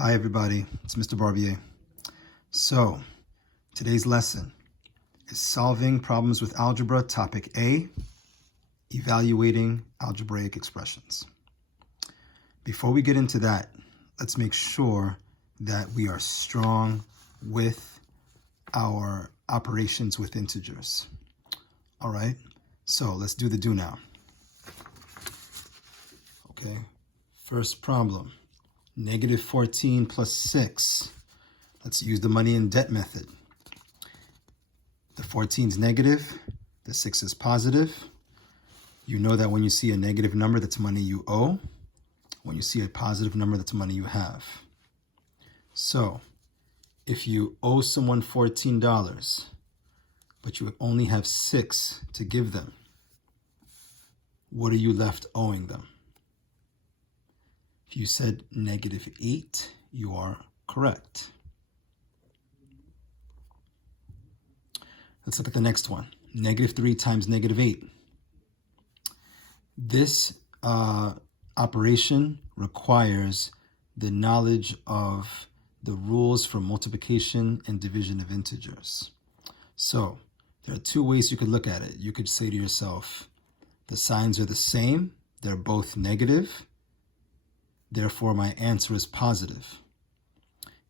Hi everybody, it's Mr. Barbier. So, today's lesson is solving problems with algebra, topic A, evaluating algebraic expressions. Before we get into that, let's make sure that we are strong with our operations with integers. All right, so let's do the do now. Okay, first problem. Negative 14 plus 6. Let's use the money and debt method. The 14 is negative, the 6 is positive. You know that when you see a negative number, that's money you owe. When you see a positive number, that's money you have. So, if you owe someone $14, but you only have 6 to give them, what are you left owing them? If you said negative 8, you are correct. Let's look at the next one. Negative 3 times negative 8. This operation requires the knowledge of the rules for multiplication and division of integers. So there are two ways you could look at it. You could say to yourself, the signs are the same, they're both negative, therefore my answer is positive.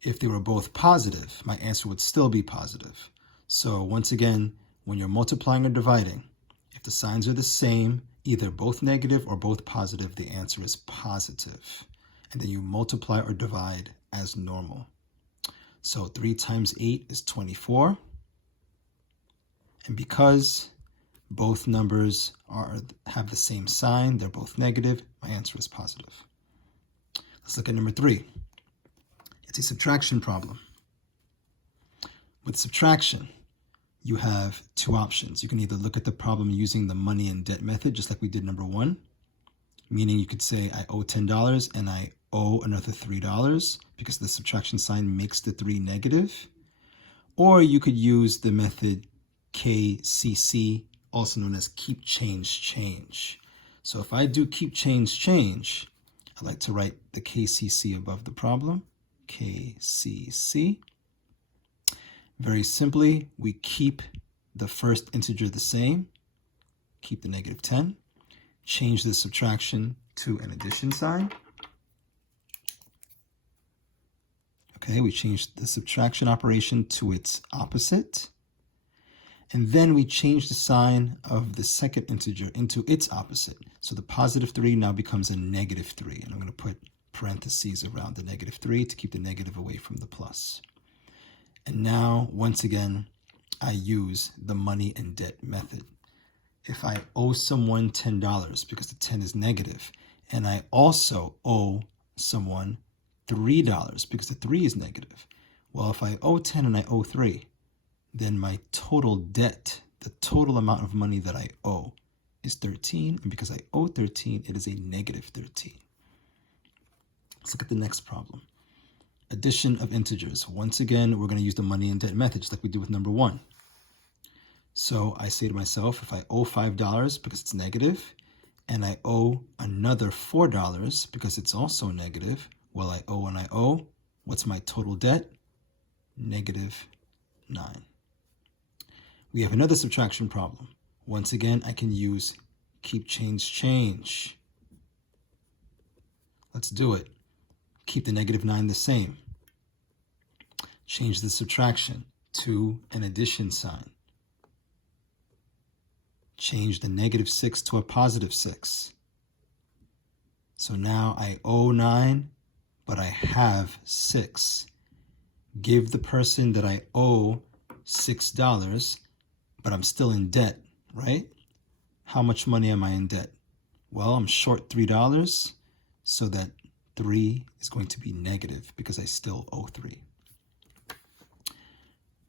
If they were both positive, my answer would still be positive. So once again, when you're multiplying or dividing, if the signs are the same, either both negative or both positive, the answer is positive. And then you multiply or divide as normal. So 3 times 8 is 24. And because both numbers have the same sign, they're both negative, my answer is positive. Let's look at number 3. It's a subtraction problem. With subtraction, you have two options. You can either look at the problem using the money and debt method, just like we did number 1, meaning you could say I owe $10 and I owe another $3 because the subtraction sign makes the 3 negative. Or you could use the method KCC, also known as keep change change. So if I do keep change change, I like to write the KCC above the problem, KCC. Very simply, we keep the first integer the same, keep the negative 10, change the subtraction to an addition sign. Okay, we change the subtraction operation to its opposite. And then we change the sign of the second integer into its opposite. So the positive 3 now becomes a negative 3. And I'm going to put parentheses around the negative 3 to keep the negative away from the plus. And now, once again, I use the money and debt method. If I owe someone $10 because the 10 is negative, and I also owe someone $3 because the 3 is negative, well, if I owe 10 and I owe 3, then my total debt, the total amount of money that I owe, is 13. And because I owe 13, it is a negative 13. Let's look at the next problem. Addition of integers. Once again, we're going to use the money and debt method, just like we did with number 1. So I say to myself, if I owe $5 because it's negative, and I owe another $4 because it's also negative, well, I owe and I owe. What's my total debt? Negative 9. We have another subtraction problem. Once again, I can use keep change change. Let's do it. Keep the negative 9 the same. Change the subtraction to an addition sign. Change the negative 6 to a positive 6. So now I owe 9, but I have 6. Give the person that I owe $6, but I'm still in debt, right? How much money am I in debt? Well, I'm short $3, so that 3 is going to be negative because I still owe 3.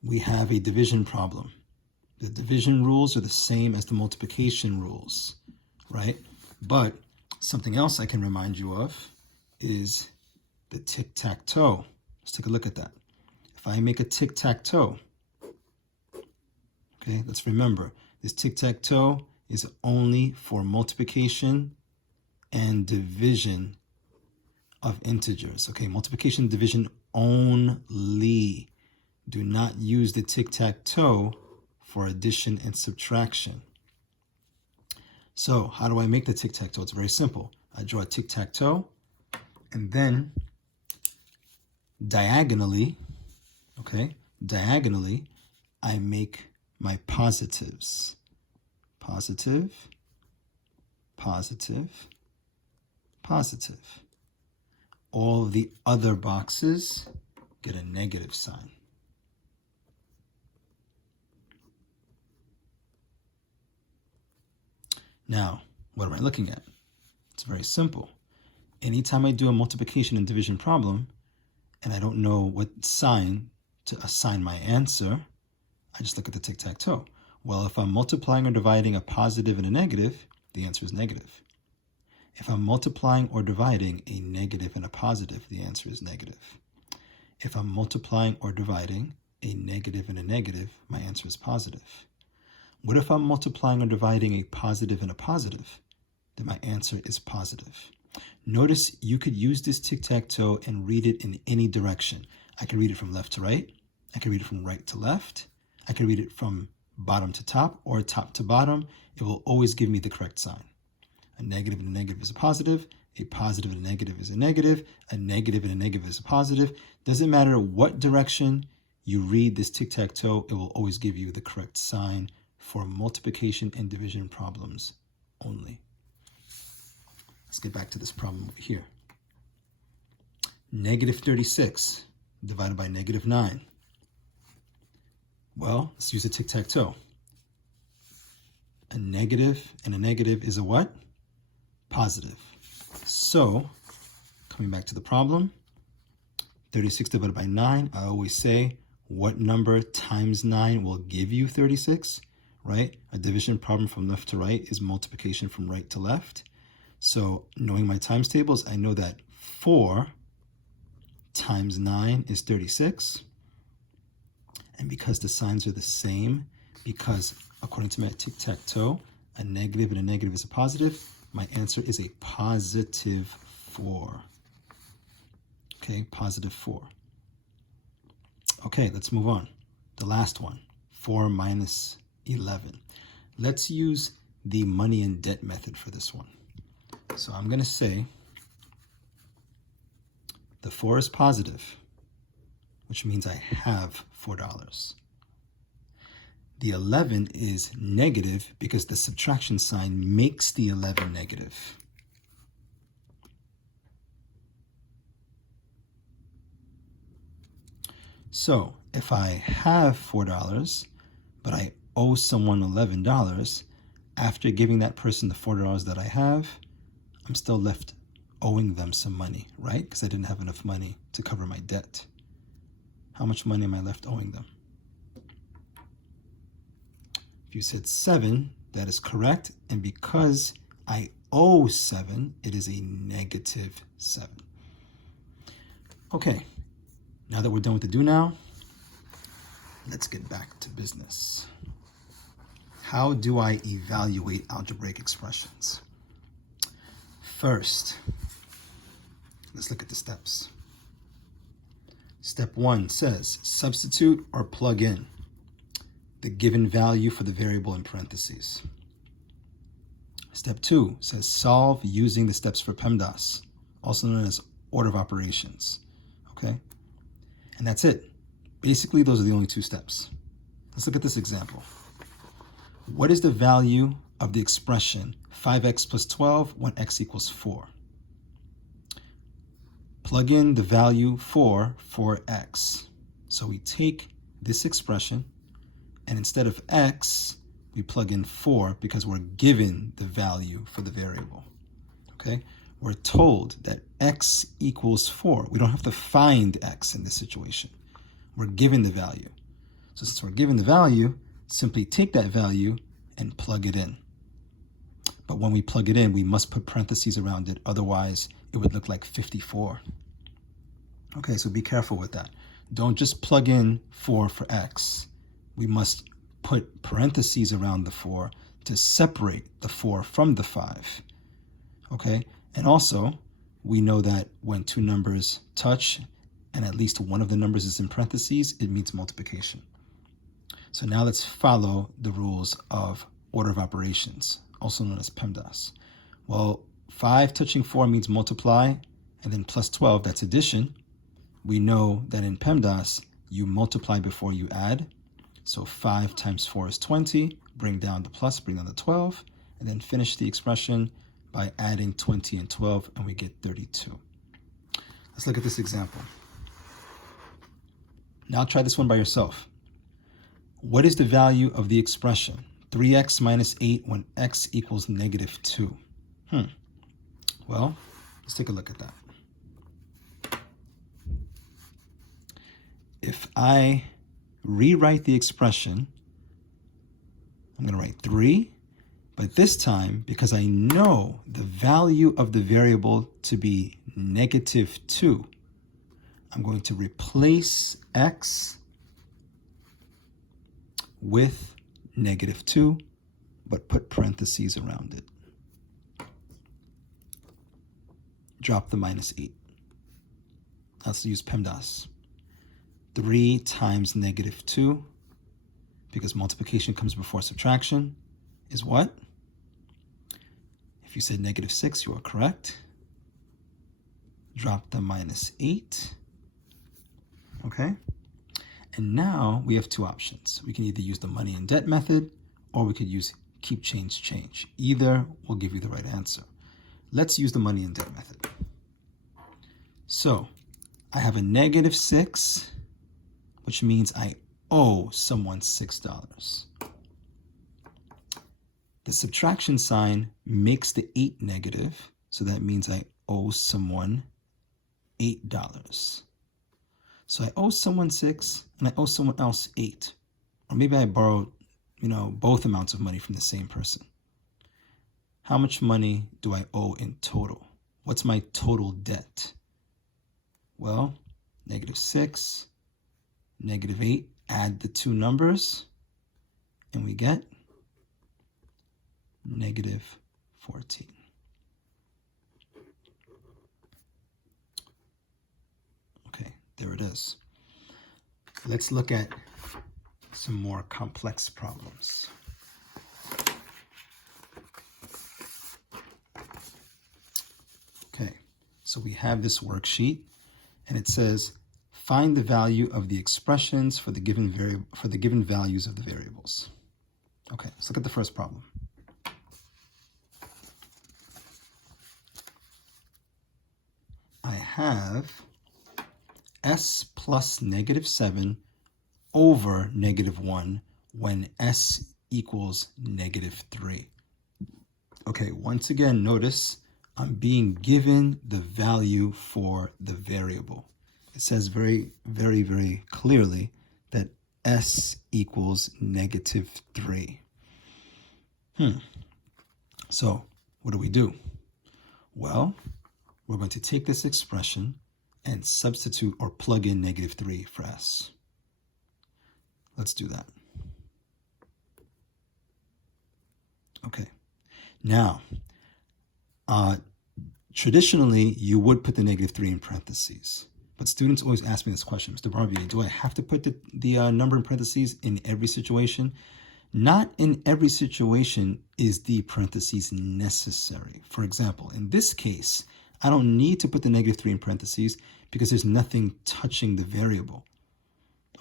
We have a division problem. The division rules are the same as the multiplication rules, right? But something else I can remind you of is the tic-tac-toe. Let's take a look at that. If I make a tic-tac-toe, okay, let's remember, this tic-tac-toe is only for multiplication and division of integers. Okay, multiplication and division only. Do not use the tic-tac-toe for addition and subtraction. So how do I make the tic-tac-toe? It's very simple. I draw a tic-tac-toe, and then diagonally, I make my positives. Positive, positive, positive. All the other boxes get a negative sign. Now, what am I looking at? It's very simple. Anytime I do a multiplication and division problem, and I don't know what sign to assign my answer, I just look at the tic-tac-toe. Well, if I'm multiplying or dividing a positive and a negative, the answer is negative. If I'm multiplying or dividing a negative and a positive, the answer is negative. If I'm multiplying or dividing a negative and a negative, my answer is positive. What if I'm multiplying or dividing a positive and a positive? Then my answer is positive. Notice you could use this tic-tac-toe and read it in any direction. I can read it from left to right. I can read it from right to left. I can read it from bottom to top or top to bottom. It will always give me the correct sign. A negative and a negative is a positive and a negative is a negative and a negative is a positive. Doesn't matter what direction you read this tic-tac-toe, it will always give you the correct sign for multiplication and division problems only. Let's get back to this problem over here. Negative 36 divided by negative 9. Well, let's use a tic-tac-toe. A negative and a negative is a what? Positive. So, coming back to the problem, 36 divided by 9, I always say, what number times 9 will give you 36, right? A division problem from left to right is multiplication from right to left. So, knowing my times tables, I know that 4 times 9 is 36. And because the signs are the same, because according to my tic-tac-toe, a negative and a negative is a positive, my answer is a positive 4. Okay, positive 4. Okay, let's move on. The last one, 4 minus 11. Let's use the money and debt method for this one. So I'm going to say the 4 is positive, which means I have $4. The 11 is negative because the subtraction sign makes the 11 negative. So if I have $4, but I owe someone $11, after giving that person the $4 that I have, I'm still left owing them some money, right? Because I didn't have enough money to cover my debt. How much money am I left owing them? If you said 7, that is correct. And because I owe 7, it is a negative 7. Okay, now that we're done with the do now, let's get back to business. How do I evaluate algebraic expressions? First, let's look at the steps. Step 1 says substitute or plug in the given value for the variable in parentheses. Step 2 says solve using the steps for PEMDAS, also known as order of operations. Okay? And that's it. Basically, those are the only 2 steps. Let's look at this example. What is the value of the expression 5x plus 12 when x equals 4? Plug in the value for x. So we take this expression, and instead of x, we plug in 4 because we're given the value for the variable. Okay? We're told that x equals 4. We don't have to find x in this situation. We're given the value. So since we're given the value, simply take that value and plug it in. But when we plug it in, we must put parentheses around it. Otherwise, it would look like 54. Okay, so be careful with that. Don't just plug in 4 for x. We must put parentheses around the 4 to separate the 4 from the 5. Okay, and also, we know that when two numbers touch and at least one of the numbers is in parentheses, it means multiplication. So now let's follow the rules of order of operations, also known as PEMDAS. Well, 5 touching 4 means multiply, and then plus 12, that's addition. We know that in PEMDAS, you multiply before you add. So 5 times 4 is 20, bring down the plus, bring down the 12, and then finish the expression by adding 20 and 12, and we get 32. Let's look at this example. Now try this one by yourself. What is the value of the expression 3x minus 8 when x equals negative 2? Well, let's take a look at that. If I rewrite the expression, I'm going to write 3, but this time, because I know the value of the variable to be negative 2, I'm going to replace x with negative 2, but put parentheses around it. Drop the minus 8. Let's use PEMDAS. 3 times negative 2, because multiplication comes before subtraction, is what? If you said negative 6, you are correct. Drop the minus 8. Okay? And now we have two options. We can either use the money and debt method, or we could use keep change change. Either will give you the right answer. Let's use the money and debt method. So I have a negative 6, which means I owe someone $6. The subtraction sign makes the 8 negative, so that means I owe someone $8. So I owe someone 6 and I owe someone else 8. Or maybe I borrowed, both amounts of money from the same person. How much money do I owe in total? What's my total debt? Well, negative 6, negative 8, add the two numbers, and we get negative 14. Okay, there it is. Let's look at some more complex problems. Okay, so we have this worksheet, and it says, find the value of the expressions for the given values of the variables. Okay, let's look at the first problem. I have s plus negative 7 over negative 1 when s equals negative 3. Okay, once again, notice I'm being given the value for the variable. It says very, very, very clearly that s equals negative 3. So what do? Well, we're going to take this expression and substitute or plug in negative 3 for s. Let's do that. Okay. Now, traditionally, you would put the negative 3 in parentheses. But students always ask me this question, Mr. Barbier, do I have to put the number in parentheses in every situation? Not in every situation is the parentheses necessary. For example, in this case, I don't need to put the negative 3 in parentheses because there's nothing touching the variable.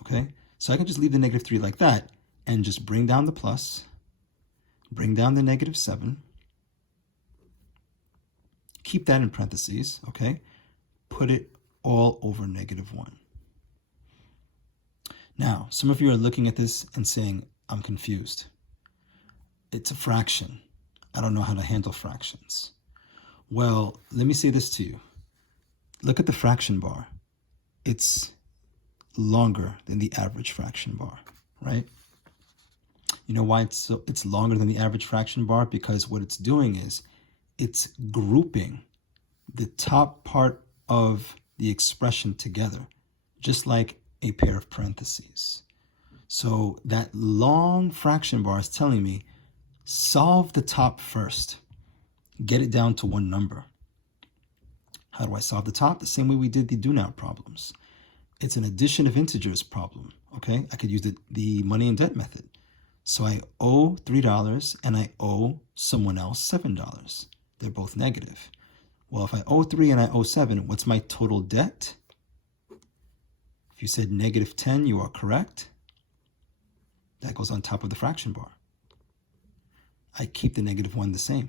Okay? So I can just leave the negative 3 like that and just bring down the plus, bring down the negative 7, keep that in parentheses, okay? Put it all over negative 1. Now, some of you are looking at this and saying, I'm confused. It's a fraction. I don't know how to handle fractions. Well, let me say this to you. Look at the fraction bar. It's longer than the average fraction bar, right? You know why it's longer than the average fraction bar? Because what it's doing is it's grouping the top part of the expression together, just like a pair of parentheses. So that long fraction bar is telling me, solve the top first. Get it down to one number. How do I solve the top? The same way we did the do now problems. It's an addition of integers problem, okay? I could use the money and debt method. So I owe $3 and I owe someone else $7. They're both negative. Well, if I owe 3 and I owe 7, what's my total debt? If you said -10, you are correct. That goes on top of the fraction bar. I keep the -1 the same.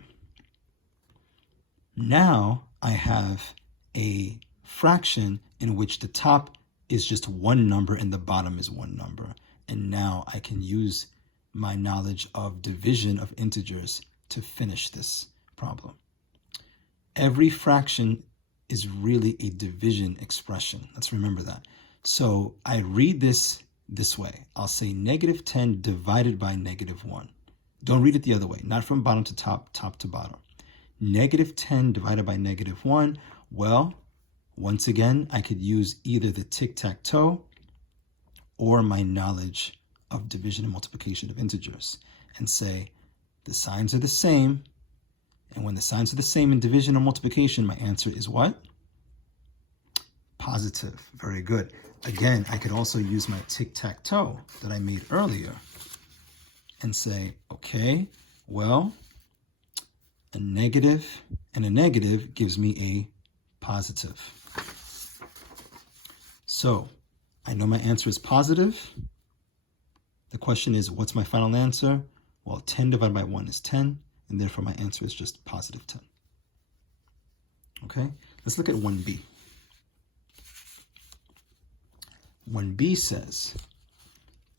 Now I have a fraction in which the top is just one number and the bottom is one number. And now I can use my knowledge of division of integers to finish this problem. Every fraction is really a division expression. Let's remember that. So I read this way. I'll say -10 divided by -1. Don't read it the other way, not from bottom to top, top to bottom. -10 divided by -1, well, once again, I could use either the tic-tac-toe or my knowledge of division and multiplication of integers and say the signs are the same. And when the signs are the same in division or multiplication, my answer is what? Positive. Very good. Again, I could also use my tic-tac-toe that I made earlier and say, okay, well, a negative and a negative gives me a positive. So I know my answer is positive. The question is, what's my final answer? Well, 10 divided by 1 is 10. And therefore, my answer is just positive 10. Okay, let's look at 1b. 1b says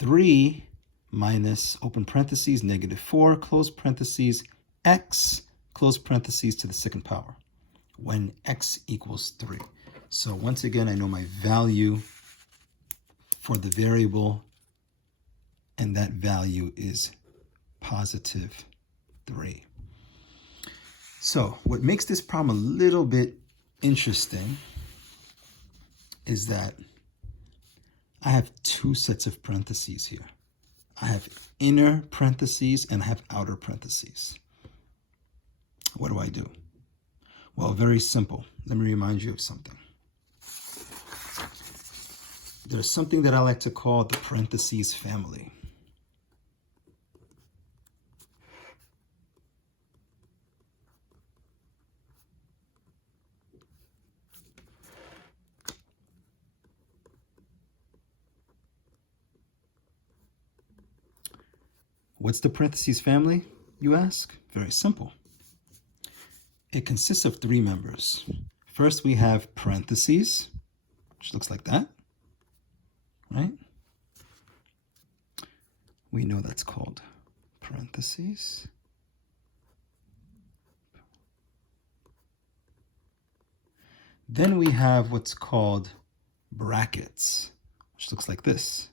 3 minus, open parentheses, -4, close parentheses, x, close parentheses to the second power, when x equals 3. So once again, I know my value for the variable, and that value is positive 3. So what makes this problem a little bit interesting is that I have two sets of parentheses here. I have inner parentheses and I have outer parentheses. What do? Well, very simple. Let me remind you of something. There's something that I like to call the parentheses family. What's the parentheses family, you ask? Very simple. It consists of 3 members. First, we have parentheses, which looks like that, right? We know that's called parentheses. Then we have what's called brackets, which looks like this.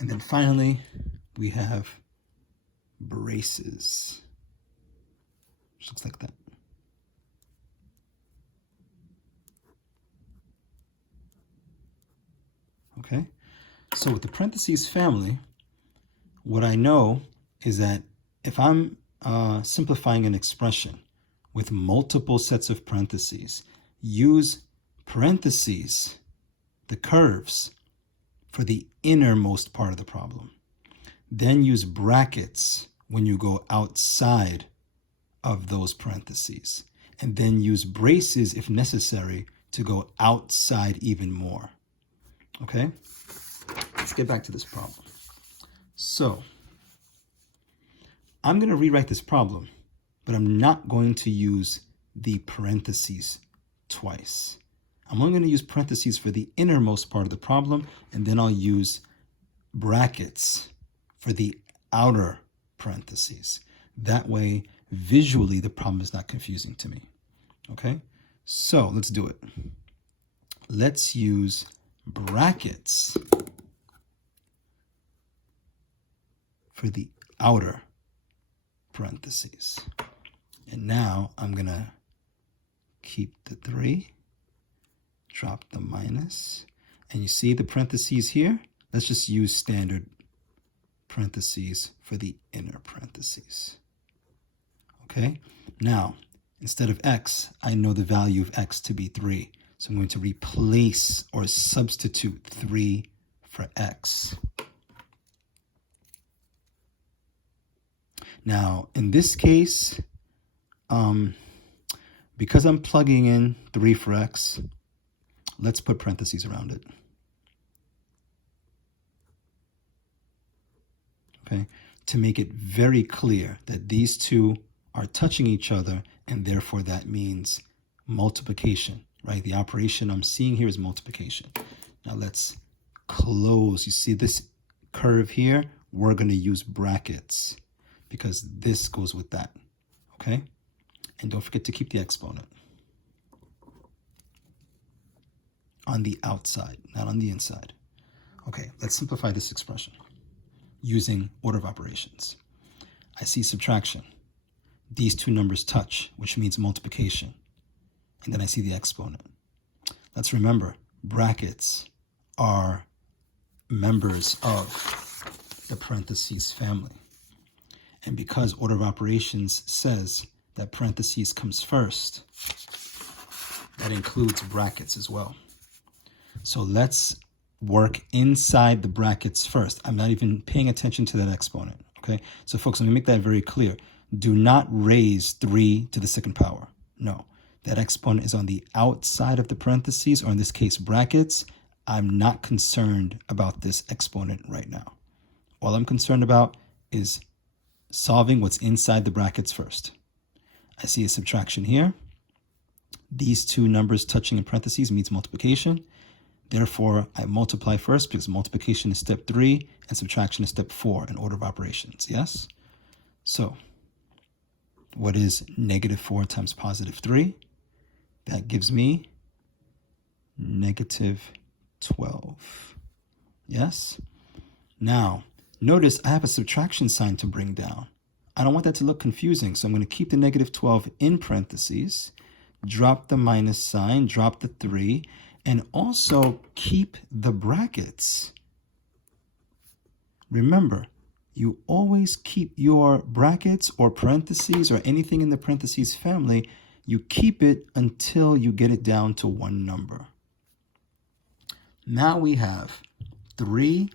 And then finally, we have braces, which looks like that. Okay, so with the parentheses family, what I know is that if I'm simplifying an expression with multiple sets of parentheses, use parentheses, the curves, for the innermost part of the problem. Then use brackets when you go outside of those parentheses. And then use braces, if necessary, to go outside even more. Okay? Let's get back to this problem. So, I'm going to rewrite this problem, but I'm not going to use the parentheses twice. I'm only going to use parentheses for the innermost part of the problem, and then I'll use brackets for the outer parentheses. That way, visually, the problem is not confusing to me. Okay? So, let's do it. Let's use brackets for the outer parentheses. And now I'm going to keep the 3. Drop the minus, and you see the parentheses here? Let's just use standard parentheses for the inner parentheses. Okay? Now, instead of x, I know the value of x to be 3. So I'm going to replace or substitute 3 for x. Now, in this case, because I'm plugging in 3 for x, let's put parentheses around it. Okay, to make it very clear that these two are touching each other, and therefore that means multiplication, right? The operation I'm seeing here is multiplication. Now let's close. You see this curve here? We're going to use brackets because this goes with that, okay? And don't forget to keep the exponent on the outside, not on the inside. Okay, let's simplify this expression using order of operations. I see subtraction. These two numbers touch, which means multiplication. And then I see the exponent. Let's remember, brackets are members of the parentheses family. And because order of operations says that parentheses comes first, that includes brackets as well. So let's work inside the brackets first. I'm not even paying attention to that exponent, okay? So folks, let me make that very clear. Do not raise 3 to the second power. No, that exponent is on the outside of the parentheses, or in this case, brackets. I'm not concerned about this exponent right now. All I'm concerned about is solving what's inside the brackets first. I see a subtraction here. These two numbers touching in parentheses means multiplication. Therefore, I multiply first because multiplication is step 3 and subtraction is step 4 in order of operations, yes? So, what is negative 4 times positive 3? That gives me negative 12, yes? Now, notice I have a subtraction sign to bring down. I don't want that to look confusing, so I'm going to keep the negative 12 in parentheses, drop the minus sign, drop the 3, and also keep the brackets. Remember, you always keep your brackets or parentheses or anything in the parentheses family, you keep it until you get it down to one number. Now we have 3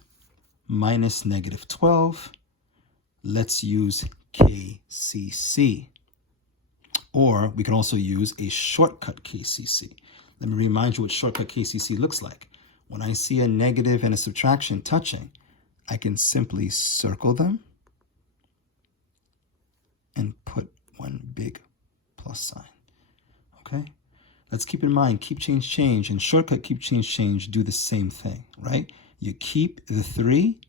minus negative 12. Let's use KCC. Or we can also use a shortcut KCC. Let me remind you what shortcut KCC looks like. When I see a negative and a subtraction touching, I can simply circle them and put one big plus sign. Okay? Let's keep in mind, keep, change, change, and shortcut keep, change, change do the same thing, right? You keep the 3,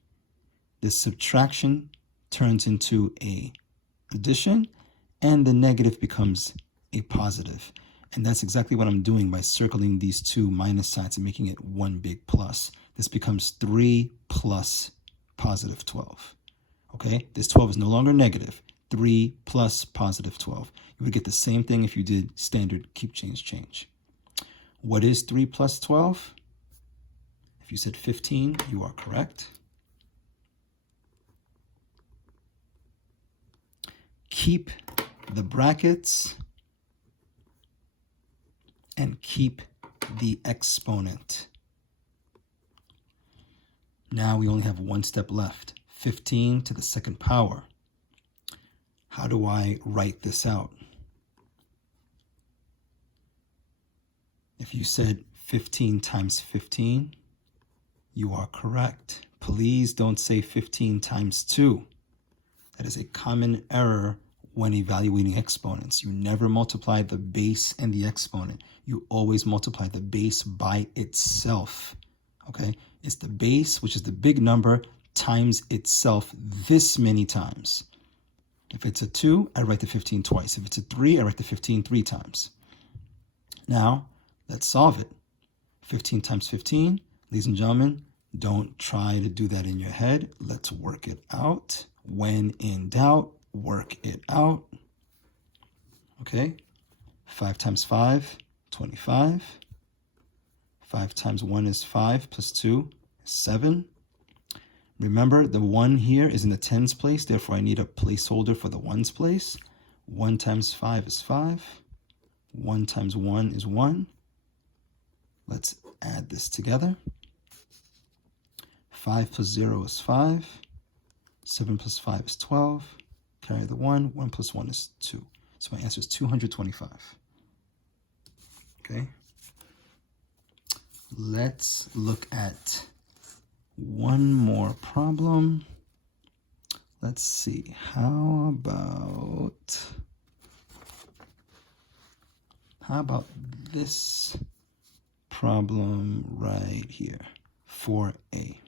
the subtraction turns into a addition, and the negative becomes a positive. And that's exactly what I'm doing by circling these two minus signs and making it one big plus. This becomes 3 plus positive 12. Okay, this 12 is no longer negative. 3 plus positive 12. You would get the same thing if you did standard keep, change, change. What is 3 plus 12? If you said 15, you are correct. Keep the brackets and keep the exponent. Now we only have one step left. 15 to the second power. How do I write this out? If you said 15 times 15, you are correct. Please don't say 15 times 2. That is a common error when evaluating exponents. You never multiply the base and the exponent. You always multiply the base by itself. Okay? It's the base, which is the big number, times itself this many times. If it's a 2, I write the 15 twice. If it's a 3, I write the 15 3 times. Now, let's solve it. 15 times 15, ladies and gentlemen, don't try to do that in your head. Let's work it out. When in doubt, work it out. Okay? 5 times 5, 25. 5 times 1 is 5, plus 2 is 7. Remember, the 1 here is in the tens place, therefore I need a placeholder for the ones place. 1 times 5 is 5. 1 times 1 is 1. Let's add this together. 5 plus 0 is 5. 7 plus 5 is 12. Carry the 1. 1 plus 1 is 2. So my answer is 225. Okay. Let's look at one more problem. Let's see. How about this problem right here? 4a. Okay,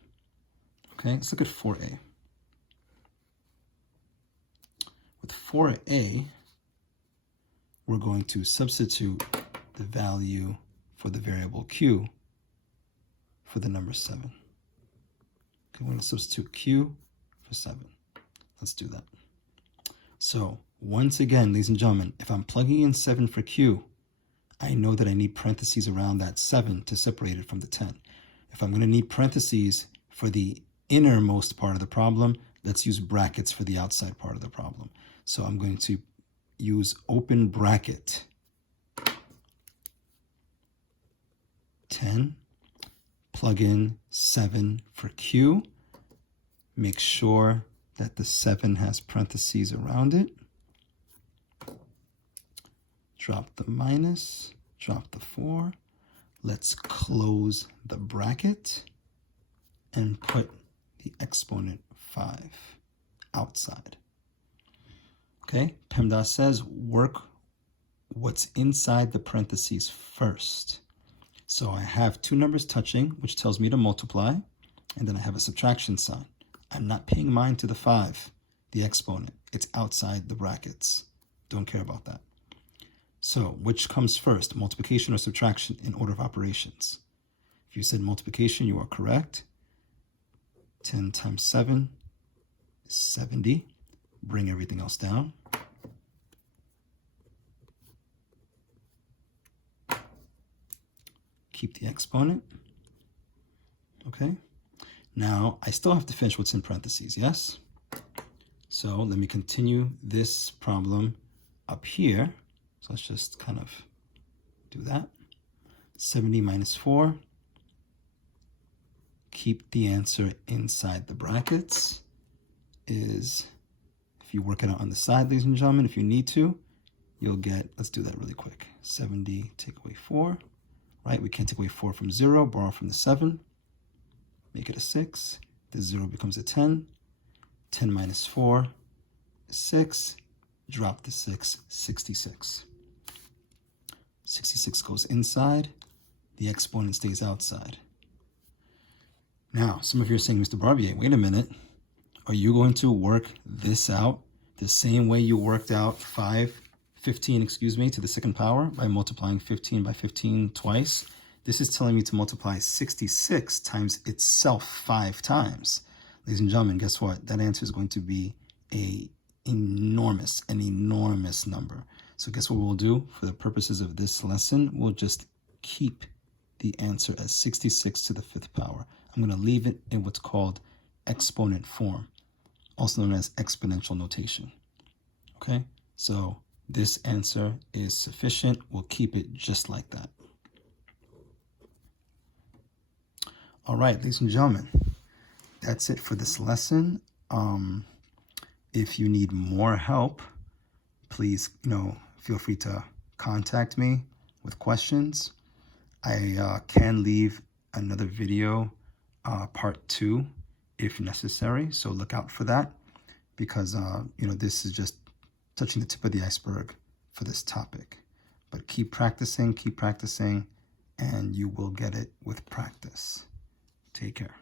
let's look at 4a. With 4a, we're going to substitute the value for the variable q for the number 7. Okay, we're going to substitute q for 7. Let's do that. So once again, ladies and gentlemen, if I'm plugging in 7 for q, I know that I need parentheses around that 7 to separate it from the 10. If I'm going to need parentheses for the innermost part of the problem, let's use brackets for the outside part of the problem. So I'm going to use open bracket 10, plug in 7 for q, make sure that the 7 has parentheses around it, drop the minus, drop the 4, let's close the bracket and put the exponent 5 outside. Okay, PEMDAS says work what's inside the parentheses first. So I have two numbers touching, which tells me to multiply, and then I have a subtraction sign. I'm not paying mind to the 5, the exponent. It's outside the brackets. Don't care about that. So which comes first, multiplication or subtraction in order of operations? If you said multiplication, you are correct. 10 times 7 is 70. Bring everything else down. Keep the exponent. Okay. Now, I still have to finish what's in parentheses, yes? So let me continue this problem up here. So let's just kind of do that. 70 minus 4. Keep the answer inside the brackets is, if you work it out on the side, ladies and gentlemen, if you need to, you'll get, let's do that really quick. 70, take away 4, right? We can't take away 4 from 0, borrow from the 7, make it a 6. The 0 becomes a 10. 10 minus 4 is 6. Drop the 6, 66. 66 goes inside. The exponent stays outside. Now, some of you are saying, Mr. Barbier, wait a minute. Are you going to work this out the same way you worked out 15 to the second power by multiplying 15 by 15 twice? This is telling me to multiply 66 times itself 5 times. Ladies and gentlemen, guess what? That answer is going to be an enormous number. So guess what we'll do for the purposes of this lesson? We'll just keep the answer as 66 to the 5th power. I'm going to leave it in what's called exponent form, also known as exponential notation. Okay, so this answer is sufficient. We'll keep it just like that. All right, ladies and gentlemen, that's it for this lesson. If you need more help, please, feel free to contact me with questions. I can leave another video, part 2, if necessary. So look out for that, because this is just touching the tip of the iceberg for this topic. But keep practicing, and you will get it with practice. Take care.